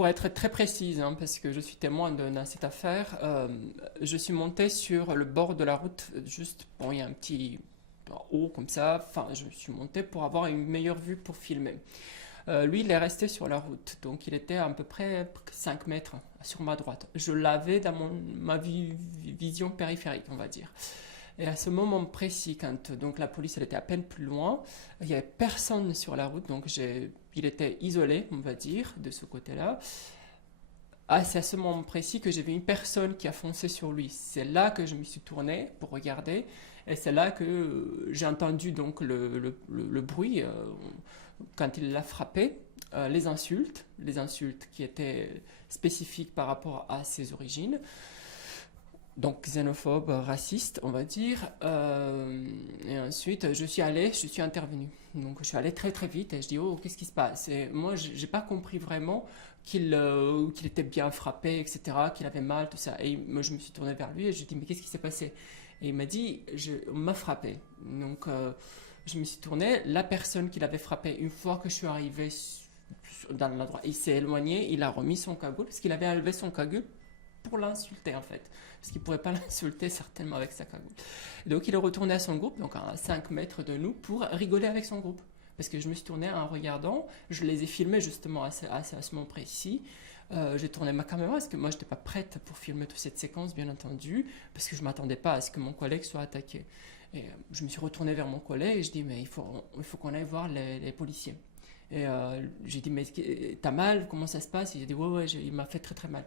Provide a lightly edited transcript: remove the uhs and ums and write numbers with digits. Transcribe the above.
pour être très précise, hein, parce que je suis témoin de cette affaire, je suis monté sur le bord de la route, juste, bon, il y a un petit haut comme ça, enfin, je suis monté pour avoir une meilleure vue pour filmer. Lui, il est resté sur la route, donc il était à peu près 5 mètres sur ma droite. Je l'avais dans ma vision périphérique, on va dire. Et à ce moment précis, quand donc la police elle était à peine plus loin, il n'y avait personne sur la route, donc il était isolé, on va dire, de ce côté-là. Ah, c'est à ce moment précis que j'ai vu une personne qui a foncé sur lui. C'est là que je me suis tourné pour regarder, et c'est là que j'ai entendu donc le bruit quand il l'a frappé, les insultes qui étaient spécifiques par rapport à ses origines, donc xénophobe, raciste, on va dire. Et ensuite, je suis intervenu. Donc je suis allé très très vite et je dis oh qu'est-ce qui se passe? Et moi j'ai pas compris vraiment qu'il était bien frappé, etc., qu'il avait mal, tout ça. Et moi je me suis tourné vers lui et je lui ai dit mais qu'est-ce qui s'est passé? Et il m'a dit on m'a frappé. Donc je me suis tourné. La personne qui l'avait frappé, une fois que je suis arrivé dans l'endroit, il s'est éloigné, il a remis son cagoule parce qu'il avait enlevé son cagoule pour l'insulter en fait. Parce qu'il ne pourrait pas l'insulter certainement avec sa cagoule. Donc il est retourné à son groupe, donc à 5 mètres de nous, pour rigoler avec son groupe. Parce que je me suis tourné en regardant, je les ai filmés justement à ce moment précis. J'ai tourné ma caméra parce que moi je n'étais pas prête pour filmer toute cette séquence, bien entendu, parce que je ne m'attendais pas à ce que mon collègue soit attaqué. Et je me suis retourné vers mon collègue et je dis mais il faut qu'on aille voir les policiers. Et j'ai dit mais t'as mal, comment ça se passe? Il a dit ouais il m'a fait très très mal.